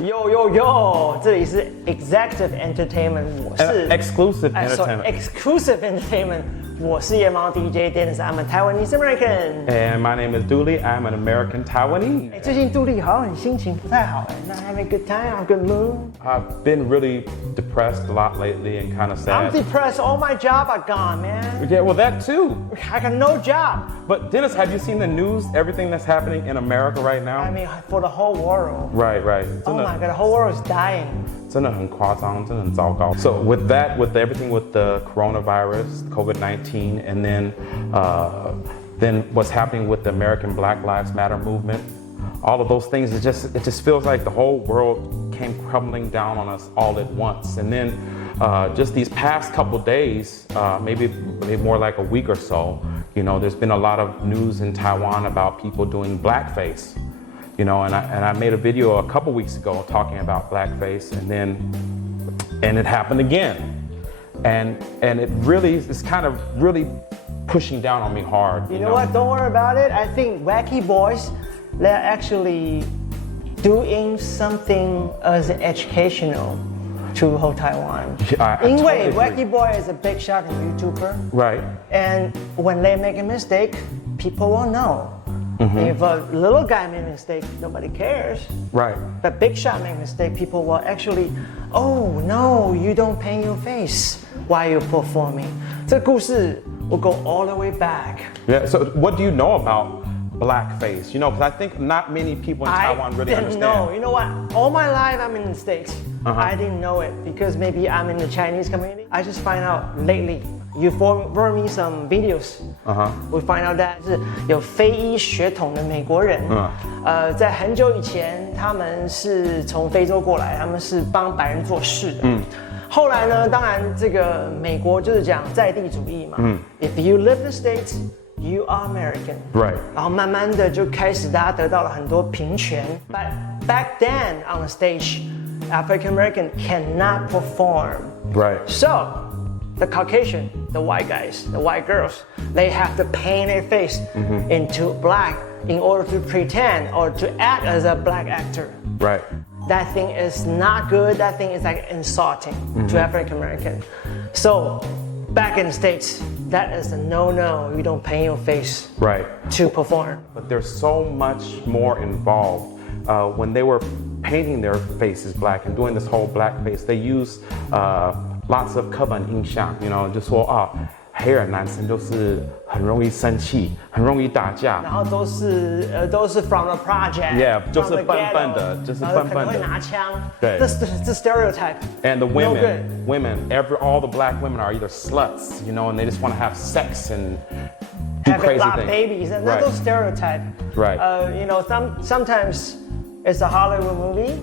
Yo，这里是 Executive Entertainment， 我是 Exclusive Entertainment。Exclusive Entertainment， 我是夜猫 DJ Dennis，I'm a Taiwanese American。And my name is Dooley，I'm an American Taiwanese。最近杜丽好像很心情不太好，Not having a good time or good mood. I've been really depressed a lot lately and kind of sad. I'm depressed. All my job are gone, man. Yeah, well that too. I got no job. But Dennis, have you seen the news? Everything that's happening in America right now? I mean, for the whole world. Right. Oh my God, the whole world is dying. 真的很夸张，真的很糟糕。So with that, with everything with the coronavirus, COVID-19, and then what's happening with the American Black Lives Matter movement, all of those things, it just feels like the whole world came crumbling down on us all at once. And then just these past couple days, maybe more like a week or so, you know, there's been a lot of news in Taiwan about people doing blackface. You know, and I made a video a couple weeks ago talking about blackface, and it happened again, and it really is kind of really pushing down on me hard. You know what? Don't worry about it. I think Wacky boys, they're actually doing something as educational to whole Taiwan. In way, Wacky boy is a big shot YouTuber. Right. And when they make a mistake, people will know. If a little guy made a mistake, nobody cares. Right. But big shot make a mistake, people will actually, oh no, you don't paint your face while you're performing. 这个故事 will go all the way back. Yeah. So what do you know about blackface? You know, because I think not many people in Taiwan really understand. I didn't know. You know what? All my life I'm in the States. I didn't know it because maybe I'm in the Chinese community. I just find out lately. You forward me some videos. We find out that 是有非裔血统的美国人。在很久以前，他们是从非洲过来，他们是帮白人做事的。后来呢，当然这个美国就是讲在地主义嘛。If you live in the States, you are American. Right. 然后慢慢的就开始大家得到了很多平权。But back then on the stage, African American cannot perform. Right. So the Caucasian, the white guys, the white girls, they have to paint their face into black in order to pretend or to act as a black actor. Right. That thing is not good. That thing is like insulting to African American. So back in the States, that is a no-no. You don't paint your face to perform. But there's so much more involved. When they were painting their faces black and doing this whole blackface, they used lots of 刻板印象 you know, 就说黑人男生就是很容易生气，很容易打架，然后都是 from the project. Yeah, 就是笨笨的，就是笨笨的，会拿枪。对，这是 stereotype. And the women, all the black women are either sluts, you know, and they just want to have sex and do have crazy a lot things. Of babies, and that's stereotype. Right. You know, sometimes it's a Hollywood movie,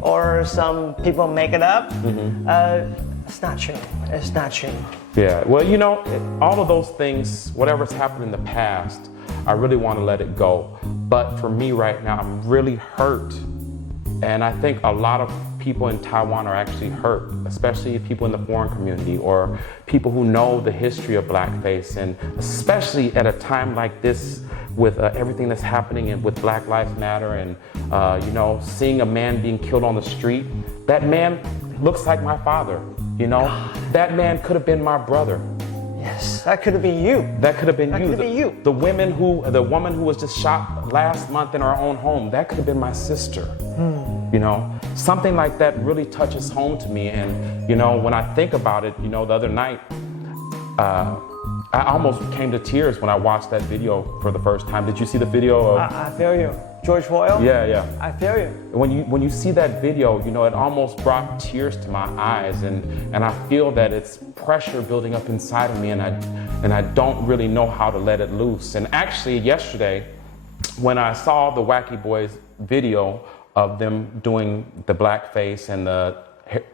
or some people make it up. It's not true. It's not true. Yeah, well, you know, all of those things, whatever's happened in the past, I really want to let it go. But for me right now, I'm really hurt. And I think a lot of people in Taiwan are actually hurt, especially people in the foreign community or people who know the history of blackface. And especially at a time like this with everything that's happening and with Black Lives Matter and, you know, seeing a man being killed on the street, that man looks like my father. You know, that man could have been my brother. Yes, that could have been you. That could have been you. Could be you. The woman who was just shot last month in our own home, that could have been my sister. You know, something like that really touches home to me. And, you know, when I think about it, you know, the other night, I almost came to tears when I watched that video for the first time. Did you see the video? I feel you. George Floyd? Yeah. I feel you. When you see that video, you know, it almost brought tears to my eyes, and I feel that it's pressure building up inside of me, and I don't really know how to let it loose. And actually, yesterday, when I saw the Wacky Boys video of them doing the blackface and the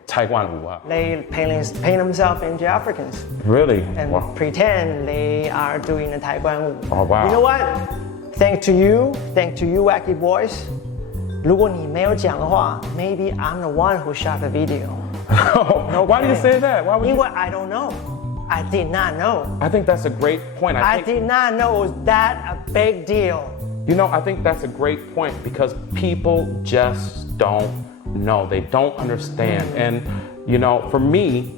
Taiwan, they paint themselves into Africans. Really? And pretend they are doing the Taiwan. Oh wow! You know what? Thanks to you, Wacky boys. 如果你没有讲的话 maybe I'm the one who shot the video. No, why do you say that? Why would you? I don't know. I did not know. I think that's a great point. I did not know it was that a big deal. You know, I think that's a great point because people just don't No, they don't understand. And, you know, for me,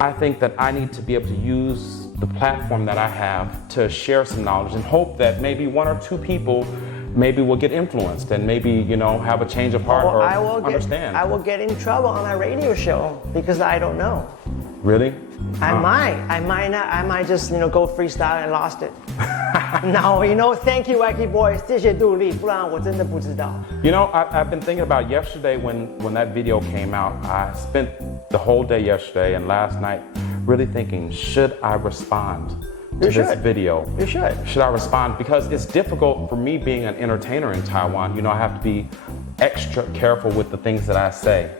I think that I need to be able to use the platform that I have to share some knowledge and hope that maybe one or two people maybe will get influenced and maybe, you know, have a change of heart or understand. I will get in trouble on a radio show because I don't know. Really? I might not. I might just, you know, go freestyle and lost it. No, you know, thank you, Wacky boys. 谢谢杜丽，不然我真的不知道。You know, I've been thinking about yesterday when that video came out. I spent the whole day yesterday and last night really thinking, should I respond to this video? You should. Should I respond? Because it's difficult for me being an entertainer in Taiwan. You know, I have to be extra careful with the things that I say.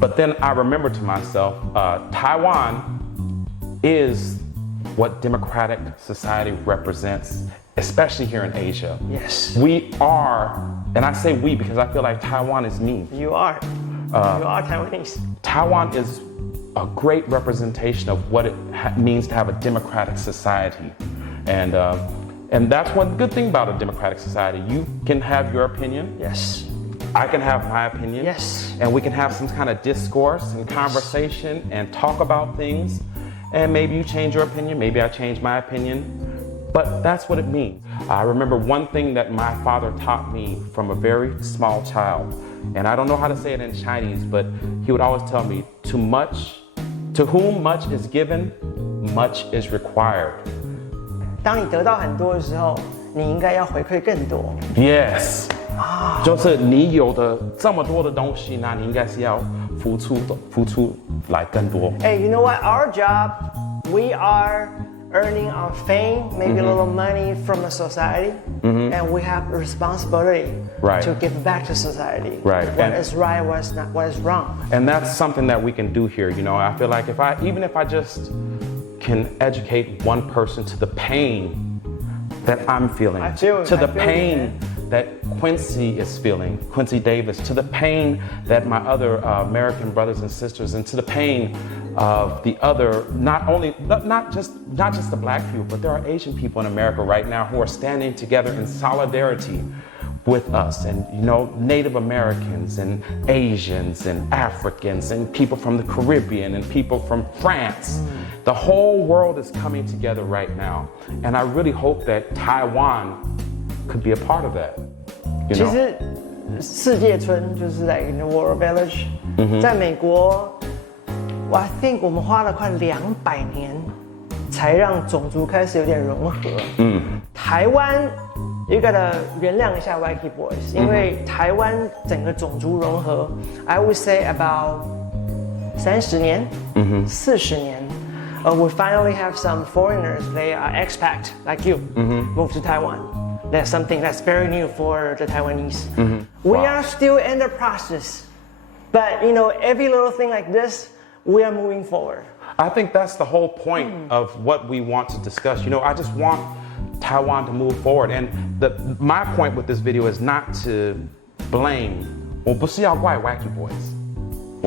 But then I remember to myself, Taiwan is what democratic society represents, especially here in Asia. Yes. We are, and I say we because I feel like Taiwan is me. You are. You are Taiwanese. Taiwan is a great representation of what it means to have a democratic society. And that's one good thing about a democratic society. You can have your opinion. Yes. I can have my opinion. Yes. And we can have some kind of discourse and conversation and talk about things. And maybe you change your opinion, maybe I change my opinion. But that's what it means. I remember one thing that my father taught me from a very small child. And I don't know how to say it in Chinese, but he would always tell me, to whom much is given, much is required. 当你得到很多的时候，你应该要回馈更多。Yes. 就是你有的这么多的东西，那你应该是要付出来更多。Hey, you know what? Our job, we are earning our fame, maybe a little money from the society, and we have a responsibility to give back to society. Right. What is right, what is wrong. And that's something that we can do here. You know, I feel like even if I just can educate one person to the pain that I'm feeling, to the pain that Quincy is feeling, Quincy Davis, to the pain that my other American brothers and sisters, and to the pain of the other, not just the black people, but there are Asian people in America right now who are standing together in solidarity with us, and you know, Native Americans and Asians and Africans and people from the Caribbean and people from France. The whole world is coming together right now, and I really hope that Taiwan could be a part of that. 其实世界村就是 like in the World Village，在美国，我 think 我们花了快200年，才让种族开始有点融合。台湾you gotta 原谅一下 Wacky Boys，因为台湾整个种族融合 ，I would say about 30年，40年。We finally have some foreigners, they are expat like you, move to Taiwan. That's something that's very new for the Taiwanese. We are still in the process, but you know, every little thing like this, we are moving forward. I think that's the whole point of what we want to discuss. You know, I just want Taiwan to move forward, and my point with this video is not to blame. 我不是要怪 Wacky Boys.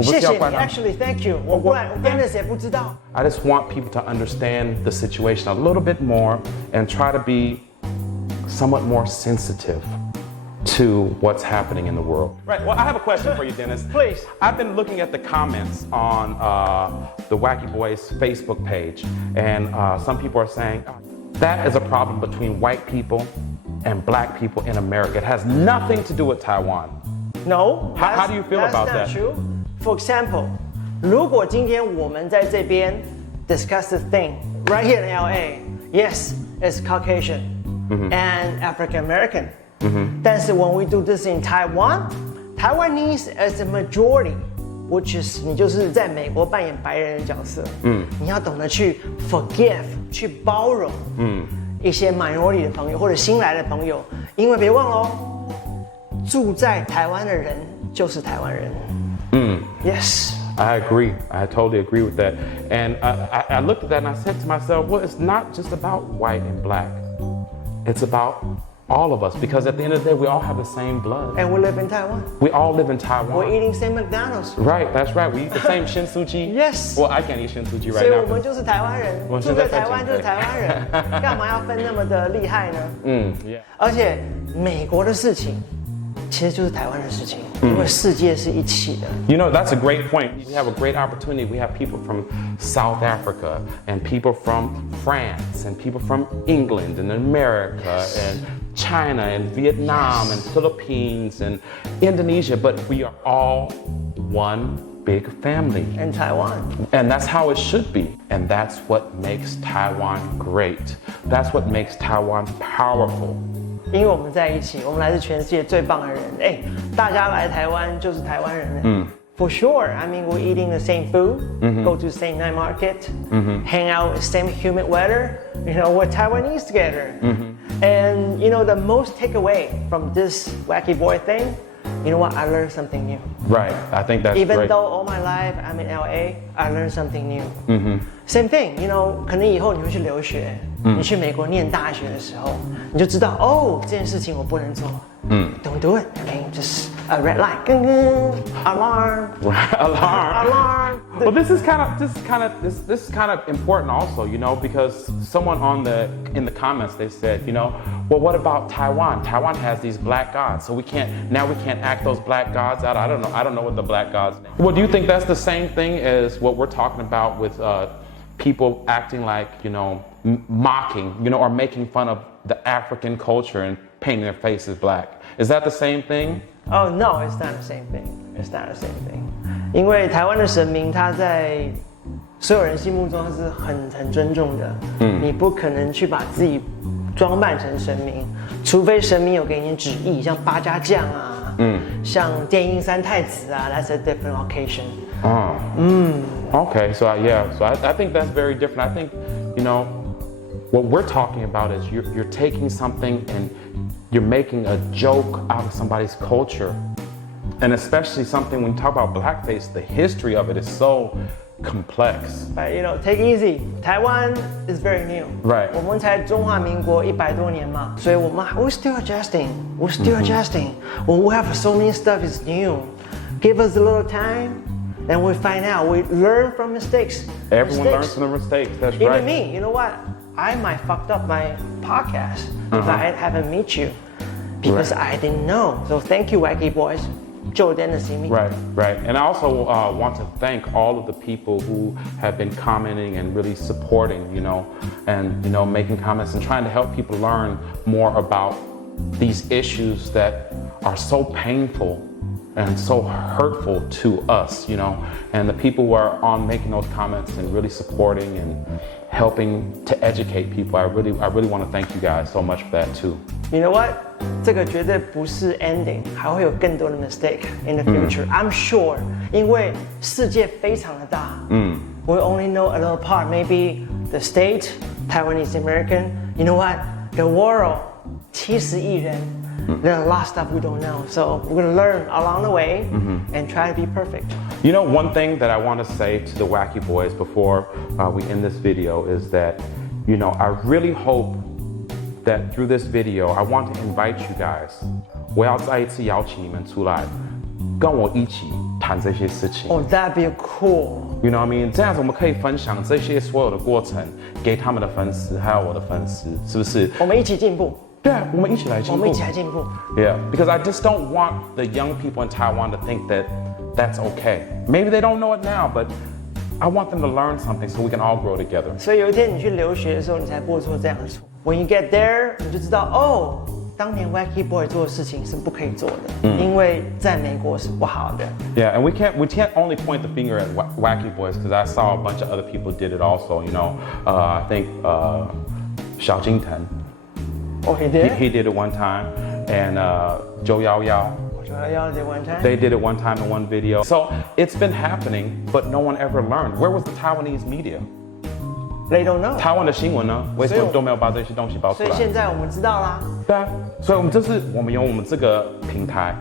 谢谢你 actually, thank you. 我真的也不知道。I just want people to understand the situation a little bit more and try to be somewhat more sensitive to what's happening in the world. Right, well, I have a question for you, Dennis. Please. I've been looking at the comments on the Wacky Boys Facebook page, and some people are saying that is a problem between white people and black people in America. It has nothing to do with Taiwan. No. How do you feel about that? That's not true. For example, 如果今天我们在这边 discuss the thing right here in LA, yes, it's Caucasian and African American. 但是 when we do this in Taiwan, Taiwanese as a majority, which is 你就是在美国扮演白人的角色，你要懂得去 forgive, 去包容，一些 minority 的朋友或者新来的朋友，因为别忘了哦，住在台湾的人就是台湾人。Yes. I agree. I totally agree with that. And I looked at that and I said to myself, well, it's not just about white and black. It's about all of us, because at the end of the day, we all have the same blood. And we live in Taiwan. We all live in Taiwan. We're eating same McDonald's. Right, that's right. We eat the same shinsuji. Yes. Well, I can't eat shinsuji right 所以 now. 我们就是台湾人，住在台湾就是台湾人，干嘛要分那么的厉害呢？Yeah. 而且美国的事情其实就是台湾的事情，因为世界是一起的。You know, that's a great point. We have a great opportunity. We have people from South Africa and people from France and people from England and America and China and Vietnam and Philippines and Indonesia, but we are all one big family. And Taiwan. And that's how it should be. And that's what makes Taiwan great. That's what makes Taiwan powerful. 因为我们在一起，我们来自全世界最棒的人。大家来台湾就是台湾人。For sure. I mean, we're eating the same food, go to the same night market, hang out with the same humid weather. You know, we're Taiwanese together. And you know, the most takeaway from this Wacky Boy thing, you know what? I learned something new. Right. I think that's Even great. though all my life I'm in LA, I learned something new. Same thing. You know, 可能以后你会去留学，你去美国念大学的时候，你就知道哦，这件事情我不能做。Don't do it. I mean, just a red light. Alarm. Alarm. Well, this is kind of important also, you know, because someone in the comments they said, you know, well, what about Taiwan? Taiwan has these black gods, so we can't act those black gods out. I don't know what the black gods. Well, do you think that's the same thing as what we're talking about with people acting like, you know, mocking, you know, or making fun of the African culture and painting their faces black? Is that the same thing? Oh no, it's not the same thing. It's not the same thing. 因为台湾的神明，他在所有人心目中他是很尊重的。你不可能去把自己装扮成神明，除非神明有给你旨意，像八家将啊，像电音三太子啊 ，that's a different occasion. Okay, so I think that's very different. I think, you know, what we're talking about is you're taking something and you're making a joke out of somebody's culture. And especially something when you talk about blackface, the history of it is so complex. But you know, take it easy. Taiwan is very new. Right. 我们才中华民国100多年嘛，所以we're still adjusting. We're still adjusting. When we have so many stuff is new. Give us a little time, then we find out. We learn from mistakes. Everyone learns from the mistakes. That's right. Even me, you know what? I might fucked up my podcast if I haven't met you because I didn't know. So thank you, Wacky Boys. Right. And I also want to thank all of the people who have been commenting and really supporting, you know, and, you know, making comments and trying to help people learn more about these issues that are so painful and so hurtful to us, you know, and the people who are on making those comments and really supporting and helping to educate people. I really want to thank you guys so much for that too. You know what? 这个绝对不是 ending， 还会有更多的 mistake in the future. I'm sure， 因为世界非常的大。We only know a little part. Maybe the state, Taiwanese American. You know what? The world, 70亿人。There's a lot of stuff we don't know. So we're gonna learn along the way and try to be perfect. You know, one thing that I want to say to the Wacky Boys before we end this video is that, you know, I really hope that through this video, I want to invite you guys. 我要再一次邀请你们出来，跟我一起谈这些事情。Oh, that'd be cool. You know what I mean? 这样子我们可以分享这些所有的过程给他们的粉丝，还有我的粉丝，是不是？我们一起进步。对啊，我们一起来进步。我们一起来进步。Yeah, because I just don't want the young people in Taiwan to think that that's okay. Maybe they don't know it now, but I want them to learn something so we can all grow together. 所以有一天你去留学的时候，你才不会做这样的错。When you get there， 你就知道哦，当年 Wacky Boy 做的事情是不可以做的，因为在美国是不好的。Yeah, and we can't only point the finger at Wacky Boys because I saw a bunch of other people did it also. You know, I think Xiao Jingten. Oh, he did? He did it one time, and Zhou Yaoyao. They did it one time in one video. So it's been happening, but no one ever learned. Where was the Taiwanese media? They don't know. 台湾的新闻呢？为什么都没有把这些东西报出来？所以现在我们知道啦。对啊，所以我们用我们这个平台，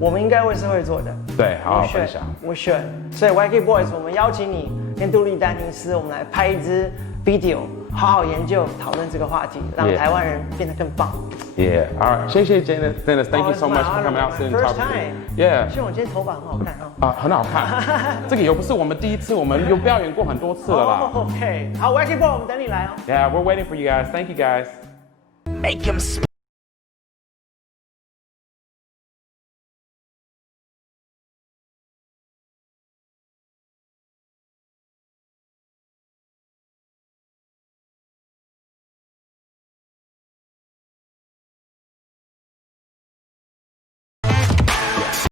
我们应该为社会做的。对，好好分享。We should. 所以 Wacky Boys， 我们邀请你跟杜丽丹尼斯，我们来拍一支 video， 好好研究讨论这个话题，让台湾人变得更棒。Yeah. All right. 谢谢 Dennis. Thank you so much for coming out and talking to me. Yeah. 希望我今天头发很好看哦。很好看。这个又不是我们第一次，我们有表演过很多次了啦。OK， 好 ，Wacky Boy， 我们等你来哦。Yeah, we're waiting for you guys. Thank you guys. Make him smile.